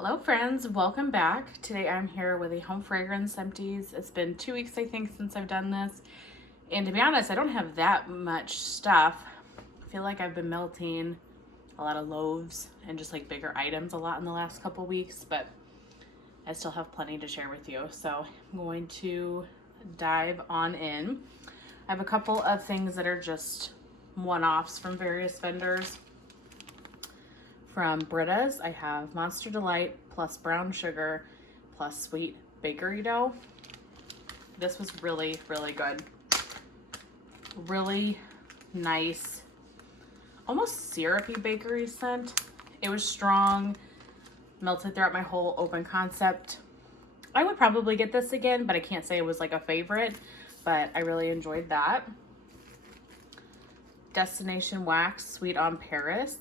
Hello friends, welcome back. Today I'm here with a home fragrance empties. It's been 2 weeks I think since I've done this. And to be honest, I don't have that much stuff. I feel like I've been melting a lot of loaves and just like bigger items a lot in the last couple weeks, but I still have plenty to share with you. So I'm going to dive on in. I have a couple of things that are just one-offs from various vendors. From Britta's, I have Monster Delight plus brown sugar plus sweet bakery dough. This was really, really good. Really nice, almost syrupy bakery scent. It was strong, melted throughout my whole open concept. I would probably get this again, but I can't say it was like a favorite, but I really enjoyed that. Destination Wax Sweet on Paris.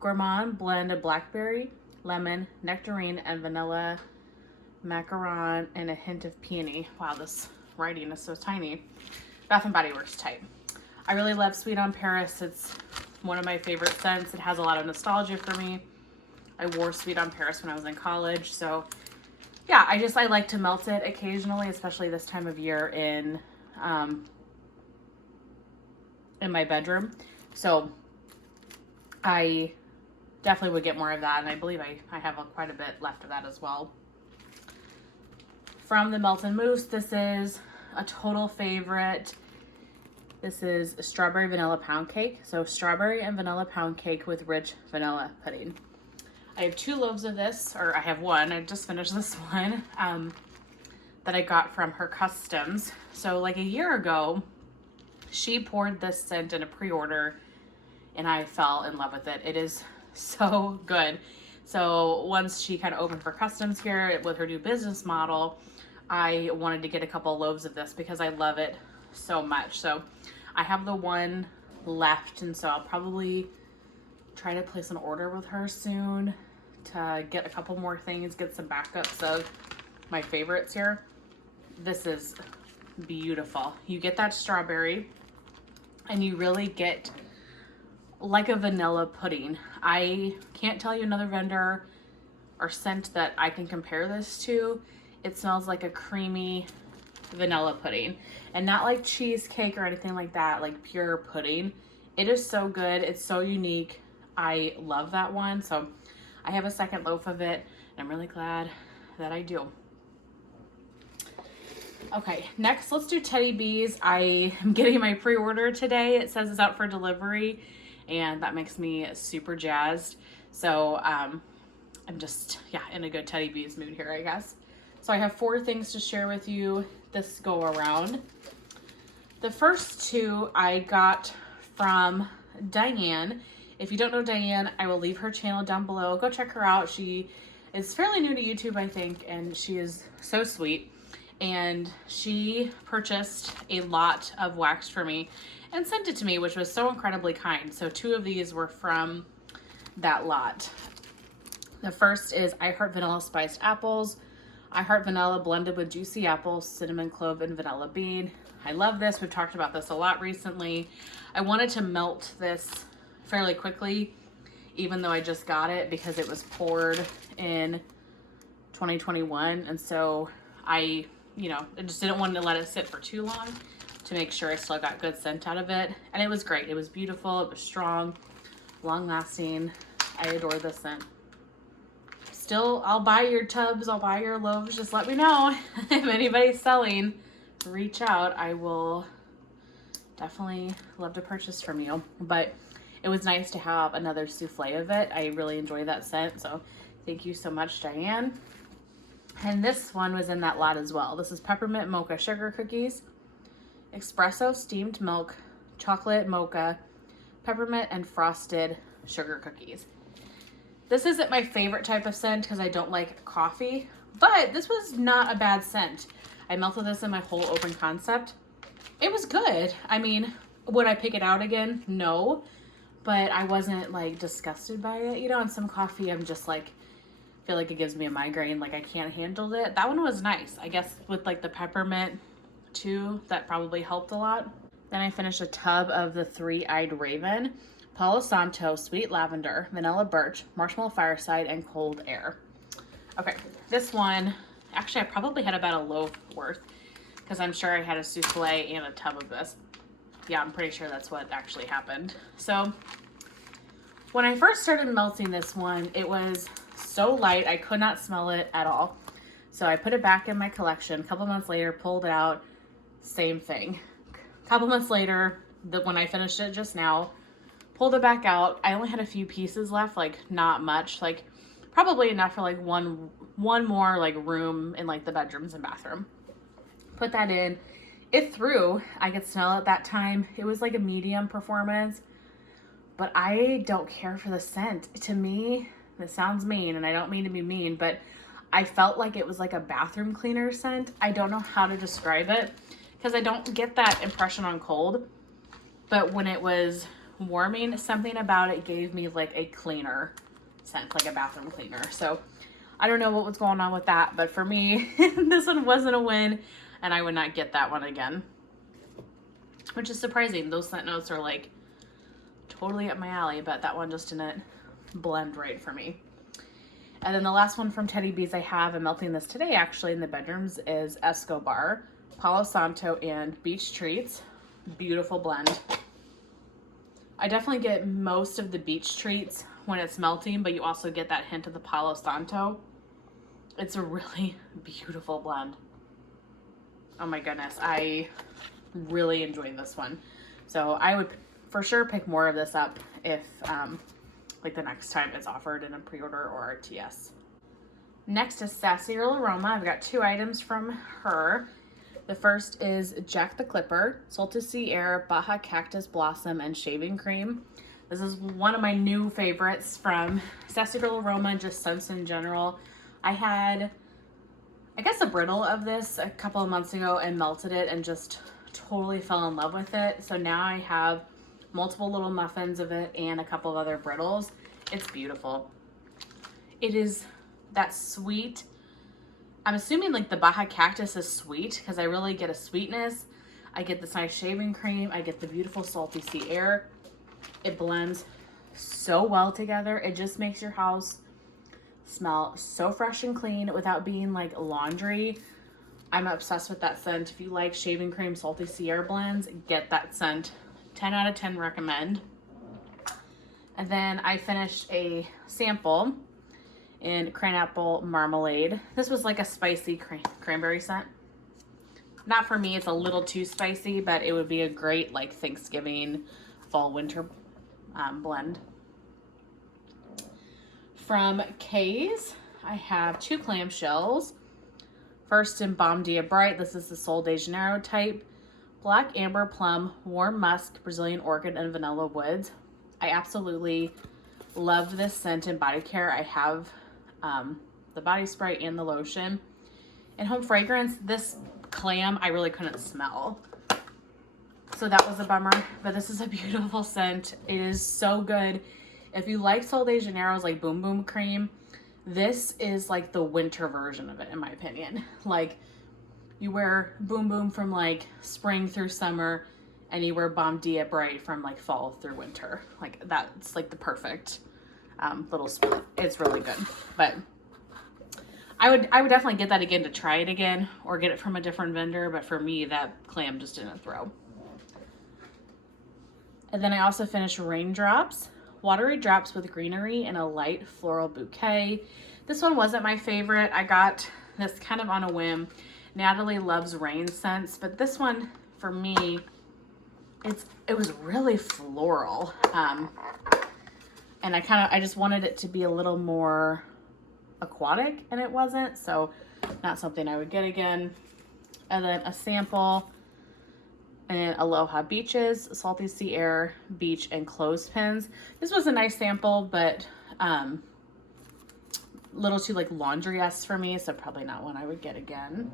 Gourmand blend of blackberry, lemon, nectarine, and vanilla macaron, and a hint of peony. Wow, this writing is so tiny. Bath and Body Works type. I really love Sweet on Paris. It's one of my favorite scents. It has a lot of nostalgia for me. I wore Sweet on Paris when I was in college, so yeah, I like to melt it occasionally, especially this time of year in my bedroom. So I definitely would get more of that, and I believe I have quite a bit left of that as well. From the Melt and Mousse, this is a total favorite. This is a strawberry vanilla pound cake. So strawberry and vanilla pound cake with rich vanilla pudding. I have 2 loaves of this, or I have one. I just finished this one that I got from her customs. So like a year ago, she poured this scent in a pre-order, and I fell in love with it. It is so good. So once she kind of opened for customs here with her new business model, I wanted to get a couple loaves of this because I love it so much. So I have the one left, and so I'll probably try to place an order with her soon to get a couple more things, get some backups of my favorites here. This is beautiful. You get that strawberry and you really get like a vanilla pudding. I can't tell you another vendor or scent that I can compare this to. It smells like a creamy vanilla pudding, and not like cheesecake or anything like that, like pure pudding. It is so good. It's so unique. I love that one. So I have a second loaf of it, and I'm really glad that I do. Okay, next let's do Teddy Bees. I am getting my pre-order today. It says it's out for delivery, and that makes me super jazzed. So I'm just, yeah, in a good Teddy Bees mood here, I guess. So I have 4 things to share with you this go around. The first 2 I got from Diane. If you don't know Diane, I will leave her channel down below. Go check her out. She is fairly new to YouTube, I think, and she is so sweet. And she purchased a lot of wax for me and sent it to me, which was so incredibly kind. So 2 of these were from that lot. The first is I Heart Vanilla Spiced Apples. I Heart Vanilla blended with juicy apples, cinnamon clove, and vanilla bean. I love this. We've talked about this a lot recently. I wanted to melt this fairly quickly, even though I just got it, because it was poured in 2021. And so I just didn't want to let it sit for too long to make sure I still got good scent out of it. And it was great. It was beautiful. It was strong, long lasting. I adore this scent. Still, I'll buy your tubs. I'll buy your loaves. Just let me know if anybody's selling. Reach out. I will definitely love to purchase from you. But it was nice to have another souffle of it. I really enjoy that scent. So thank you so much, Diane. And this one was in that lot as well. This is Peppermint Mocha Sugar Cookies, Espresso Steamed Milk, Chocolate Mocha, Peppermint, and Frosted Sugar Cookies. This isn't my favorite type of scent because I don't like coffee, but this was not a bad scent. I melted this in my whole open concept. It was good. I mean, would I pick it out again? No, but I wasn't like disgusted by it. You know, in some coffee, I'm just like, feel like it gives me a migraine, like I can't handle it. That one was nice. I guess with like the peppermint too, that probably helped a lot. Then I finished a tub of the 3-Eyed Raven, Palo Santo, Sweet Lavender, Vanilla Birch, Marshmallow Fireside, and Cold Air. Okay, this one, actually I probably had about a loaf worth because I'm sure I had a souffle and a tub of this. Yeah, I'm pretty sure that's what actually happened. So when I first started melting this one, it was so light, I could not smell it at all. So I put it back in my collection. A couple months later, pulled it out, same thing. A couple months later, when I finished it just now, pulled it back out. I only had a few pieces left, like not much, like probably enough for like one more like room in like the bedrooms and bathroom. Put that in. It threw. I could smell it that time. It was like a medium performance, but I don't care for the scent. To me, it sounds mean, and I don't mean to be mean, but I felt like it was like a bathroom cleaner scent. I don't know how to describe it because I don't get that impression on cold, but when it was warming, something about it gave me like a cleaner scent, like a bathroom cleaner. So I don't know what was going on with that, but for me, this one wasn't a win, and I would not get that one again, which is surprising. Those scent notes are like totally up my alley, but that one just didn't blend right for me. And then the last one from Teddy Bees I have, I'm melting this today actually in the bedrooms, is Escobar, Palo Santo, and Beach Treats. Beautiful blend. I definitely get most of the Beach Treats when it's melting, but you also get that hint of the Palo Santo. It's a really beautiful blend. Oh my goodness, I really enjoyed this one. So I would for sure pick more of this up if like the next time it's offered in a pre-order or RTS. Next is Sassy Girl Aroma. I've got 2 items from her. The first is Jack the Clipper, Salted Sea Air, Baja Cactus Blossom, and Shaving Cream. This is one of my new favorites from Sassy Girl Aroma, just scents in general. I had, I guess, a brittle of this a couple of months ago and melted it and just totally fell in love with it. So now I have multiple little muffins of it and a couple of other brittles. It's beautiful. It is that sweet. I'm assuming like the Baja Cactus is sweet because I really get a sweetness. I get this nice shaving cream. I get the beautiful salty sea air. It blends so well together. It just makes your house smell so fresh and clean without being like laundry. I'm obsessed with that scent. If you like shaving cream salty sea air blends, get that scent. 10 out of 10 recommend. And then I finished a sample in Cranapple Marmalade. This was like a spicy cranberry scent. Not for me, it's a little too spicy, but it would be a great like Thanksgiving, fall, winter blend. From K's, I have 2 clamshells. First in Bom Dia Bright, this is the Sol de Janeiro type. Black Amber Plum, Warm Musk, Brazilian Orchid, and Vanilla Woods. I absolutely love this scent in body care. I have the body spray and the lotion. In home fragrance, this clam I really couldn't smell. So that was a bummer, but this is a beautiful scent. It is so good. If you like Sol de Janeiro's like Boom Boom Cream, this is like the winter version of it in my opinion. Like you wear Boom Boom from like spring through summer, and you wear Bom Dia Bright from like fall through winter. Like that's like the perfect little split. It's really good. But I would definitely get that again to try it again or get it from a different vendor. But for me, that clam just didn't throw. And then I also finished Raindrops, watery drops with greenery and a light floral bouquet. This one wasn't my favorite. I got this kind of on a whim. Natalie loves rain scents, but this one for me, it was really floral. And I just wanted it to be a little more aquatic, and it wasn't, so not something I would get again. And then a sample and Aloha Beaches, Salty Sea Air, Beach, and Clothespins. This was a nice sample, but little too like laundry-esque for me, so probably not one I would get again.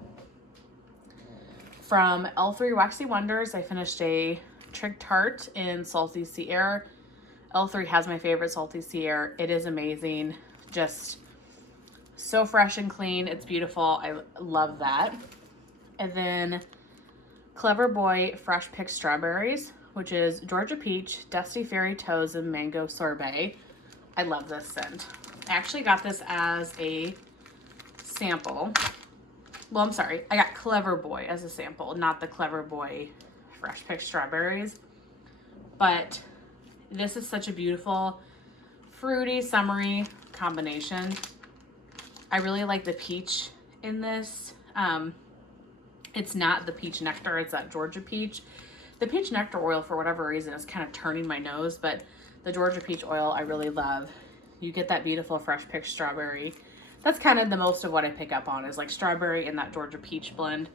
From L3 Waxy Wonders, I finished a Trig Tart in Salty Sea Air. L3 has my favorite Salty Sea Air. It is amazing. Just so fresh and clean. It's beautiful. I love that. And then Clever Boy Fresh Picked Strawberries, which is Georgia Peach, Dusty Fairy Toes, and Mango Sorbet. I love this scent. I actually got this as a sample. Well, I'm sorry. I got Clever Boy as a sample, not the Clever Boy fresh picked strawberries. But this is such a beautiful, fruity, summery combination. I really like the peach in this. It's not the peach nectar, it's that Georgia peach. The peach nectar oil, for whatever reason, is kind of turning my nose, but the Georgia peach oil I really love. You get that beautiful fresh picked strawberry. That's kind of the most of what I pick up on, is like strawberry and that Georgia peach blend.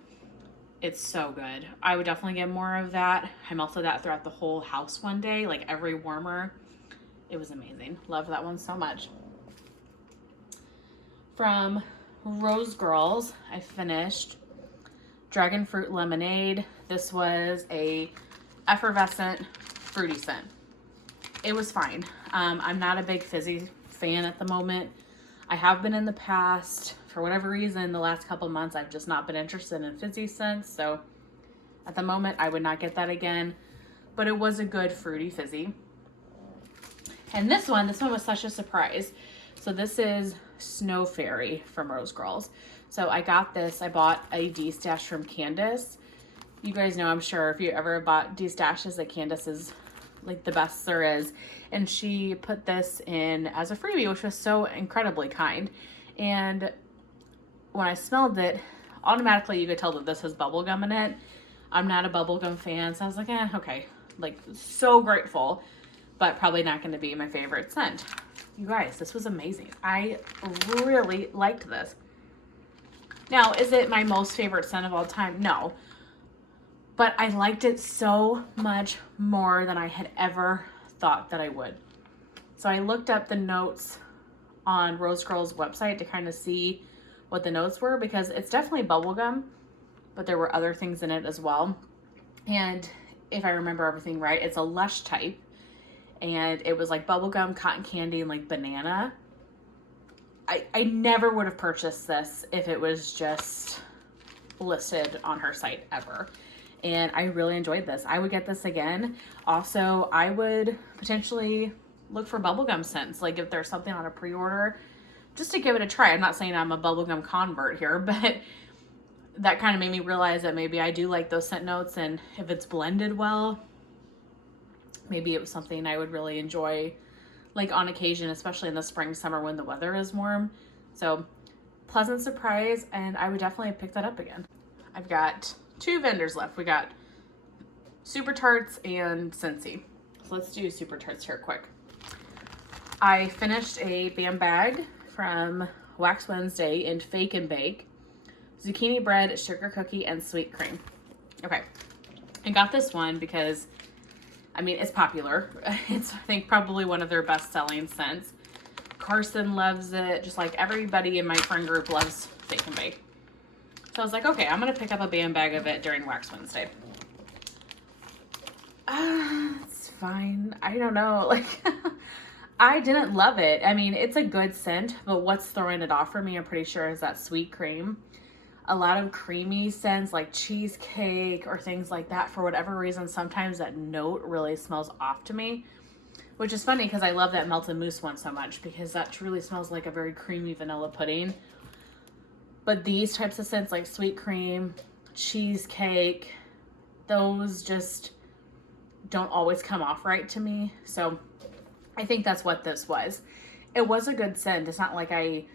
It's so good. I would definitely get more of that. I melted that throughout the whole house one day, like every warmer. It was amazing. Love that one so much. From Rose Girls, I finished Dragon Fruit Lemonade. This was a effervescent fruity scent. It was fine. I'm not a big fizzy fan at the moment. I have been in the past. For whatever reason, the last couple months, I've just not been interested in fizzy scents. So at the moment, I would not get that again. But it was a good fruity fizzy. And this one was such a surprise. So this is Snow Fairy from Rose Girls. So I got this. I bought a D-stash from Candace. You guys know, I'm sure, if you ever bought D-stashes, that Candace is like the best there is. And she put this in as a freebie, which was so incredibly kind. And when I smelled it, automatically you could tell that this has bubblegum in it. I'm not a bubblegum fan, so I was like, okay. Like, so grateful, but probably not going to be my favorite scent. You guys, this was amazing. I really liked this. Now, is it my most favorite scent of all time? No. But I liked it so much more than I had ever thought that I would. So I looked up the notes on Rose Girls' website to kind of see what the notes were, because it's definitely bubblegum, but there were other things in it as well. And if I remember everything right, it's a lush type. And it was like bubblegum, cotton candy, and like banana. I never would have purchased this if it was just listed on her site ever. And I really enjoyed this. I would get this again. Also, I would potentially look for bubblegum scents. Like if there's something on a pre-order, just to give it a try. I'm not saying I'm a bubblegum convert here, but that kind of made me realize that maybe I do like those scent notes. And if it's blended well, maybe it was something I would really enjoy, like on occasion, especially in the spring, summer when the weather is warm. So pleasant surprise, and I would definitely pick that up again. I've got 2 vendors left. We got Super Tarts and Scentsy. So let's do Super Tarts here quick. I finished a BAM bag from Wax Wednesday in Fake and Bake. Zucchini bread, sugar cookie, and sweet cream. Okay, I got this one because, I mean, it's popular. It's, I think, probably one of their best-selling scents. Carson loves it. Just like everybody in my friend group loves Fake and Bake. So I was like, okay, I'm going to pick up a BAM bag of it during Wax Wednesday. It's fine. I don't know. Like, I didn't love it. I mean, it's a good scent, but what's throwing it off for me, I'm pretty sure, is that sweet cream. A lot of creamy scents like cheesecake or things like that, for whatever reason, sometimes that note really smells off to me, which is funny because I love that melted mousse one so much, because that truly smells like a very creamy vanilla pudding. But these types of scents like sweet cream, cheesecake, those just don't always come off right to me. So I think that's what this was. It was a good scent. It's not like I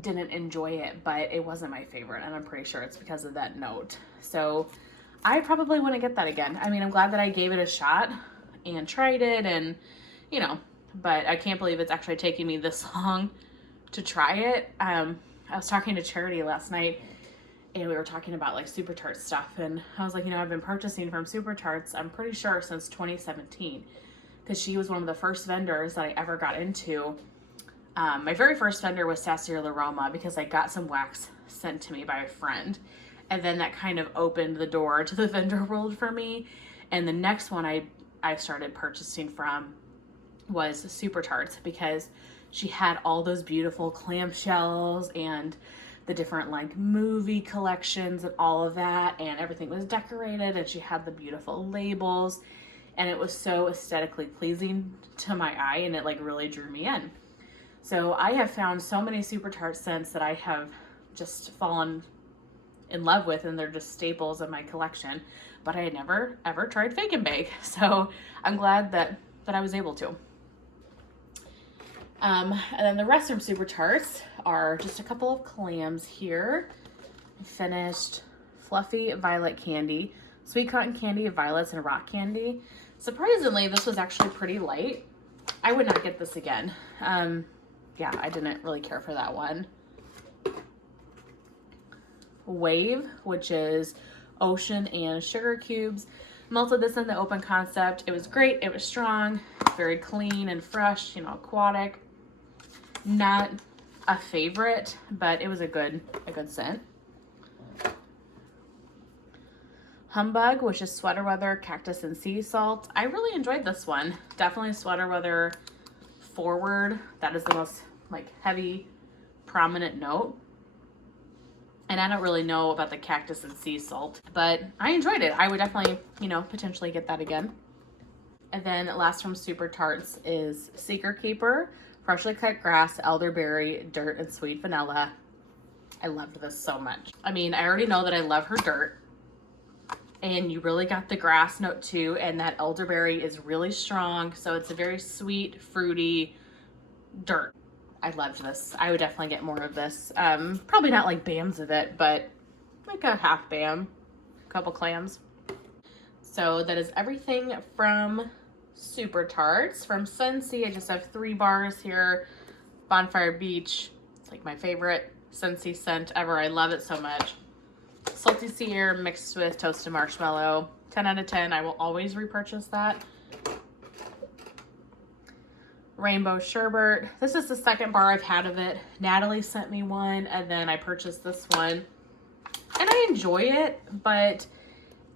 didn't enjoy it, but it wasn't my favorite, and I'm pretty sure it's because of that note. So I probably wouldn't get that again. I mean, I'm glad that I gave it a shot and tried it, and you know, but I can't believe it's actually taking me this long to try it. I was talking to Charity last night, and we were talking about like Super Tarts stuff, and I was like, you know, I've been purchasing from Super Tarts, I'm pretty sure since 2017, because she was one of the first vendors that I ever got into. My very first vendor was Aroma, because I got some wax sent to me by a friend, and then that kind of opened the door to the vendor world for me. And the next one I started purchasing from was Super Tarts, because she had all those beautiful clamshells and the different like movie collections and all of that, and everything was decorated, and she had the beautiful labels, and it was so aesthetically pleasing to my eye, and it like really drew me in. So I have found so many Super Tart scents that I have just fallen in love with, and they're just staples in my collection. But I had never ever tried Fake and Bake, so I'm glad that I was able to. And then the rest from Super Tarts are just a couple of clams here. I finished Fluffy Violet Candy, Sweet Cotton Candy of Violets, and Rock Candy. Surprisingly, this was actually pretty light. I would not get this again. Yeah, I didn't really care for that one. Wave, which is ocean and sugar cubes. Melted this in the open concept. It was great. It was strong, very clean and fresh, you know, aquatic. Not a favorite, but it was a good scent. Humbug, which is sweater weather, cactus, and sea salt. I really enjoyed this one. Definitely sweater weather forward. That is the most like heavy, prominent note. And I don't really know about the cactus and sea salt, but I enjoyed it. I would definitely, you know, potentially get that again. And then last from Super Tarts is Secret Keeper, freshly cut grass, elderberry, dirt, and sweet vanilla. I loved this so much. I mean, I already know that I love her dirt, and you really got the grass note too, and that elderberry is really strong, so it's a very sweet, fruity dirt. I loved this. I would definitely get more of this. Probably not like bams of it, but like a half bam, a couple clams. So that is everything from Super Tarts. From Scentsy, I just have 3 bars here. Bonfire Beach, it's like my favorite Scentsy scent ever. I love it so much. Salty Sea Air mixed with toasted marshmallow. 10 out of 10. I will always repurchase that. Rainbow Sherbet. This is the second bar I've had of it. Natalie sent me one, and then I purchased this one. And I enjoy it, but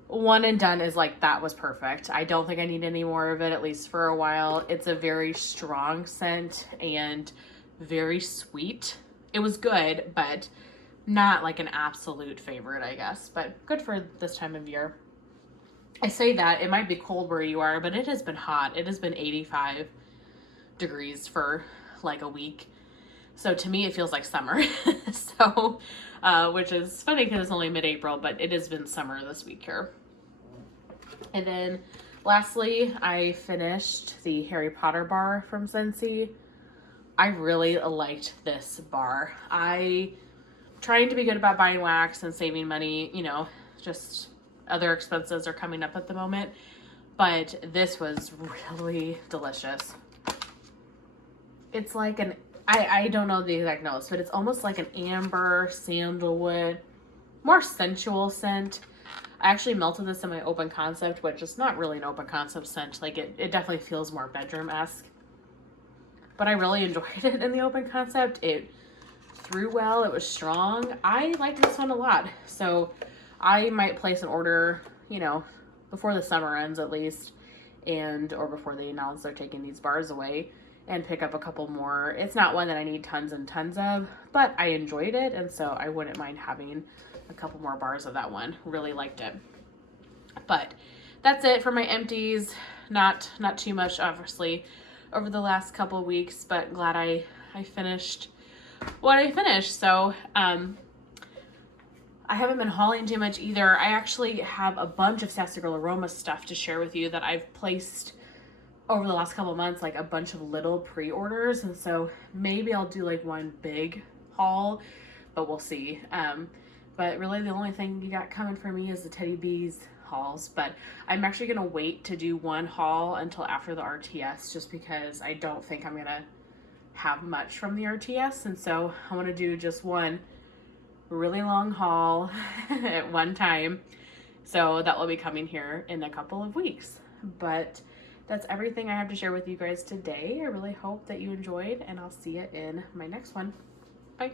one and done is like, that was perfect. I don't think I need any more of it, at least for a while. It's a very strong scent and very sweet. It was good, but not like an absolute favorite, I guess, but good for this time of year. I say that, it might be cold where you are, but it has been hot. It has been 85 degrees for like a week. So to me, it feels like summer. So, which is funny because it's only mid-April, but it has been summer this week here. And then lastly, I finished the Harry Potter bar from Scentsy. I really liked this bar. Trying to be good about buying wax and saving money, you know, just other expenses are coming up at the moment, but this was really delicious. It's like an, I don't know the exact notes, but it's almost like an amber, sandalwood, more sensual scent. I actually melted this in my open concept, which is not really an open concept scent. Like it definitely feels more bedroom-esque, but I really enjoyed it in the open concept. It threw well, it was strong. I liked this one a lot. So I might place an order, you know, before the summer ends at least, or before they announce they're taking these bars away, and pick up a couple more. It's not one that I need tons and tons of, but I enjoyed it, and so I wouldn't mind having a couple more bars of that one. Really liked it. But that's it for my empties. Not too much, obviously, over the last couple of weeks, but glad I finished what I finished. So I haven't been hauling too much either. I actually have a bunch of Sassy Girl Aroma stuff to share with you that I've placed over the last couple of months, like a bunch of little pre-orders, and so maybe I'll do like one big haul, but we'll see. But really the only thing you got coming for me is the Teddy Bees hauls, but I'm actually gonna wait to do one haul until after the RTS, just because I don't think I'm gonna have much from the RTS, and so I want to do just one really long haul at one time. So that will be coming here in a couple of weeks. But that's everything I have to share with you guys today. I really hope that you enjoyed, and I'll see you in my next one. Bye.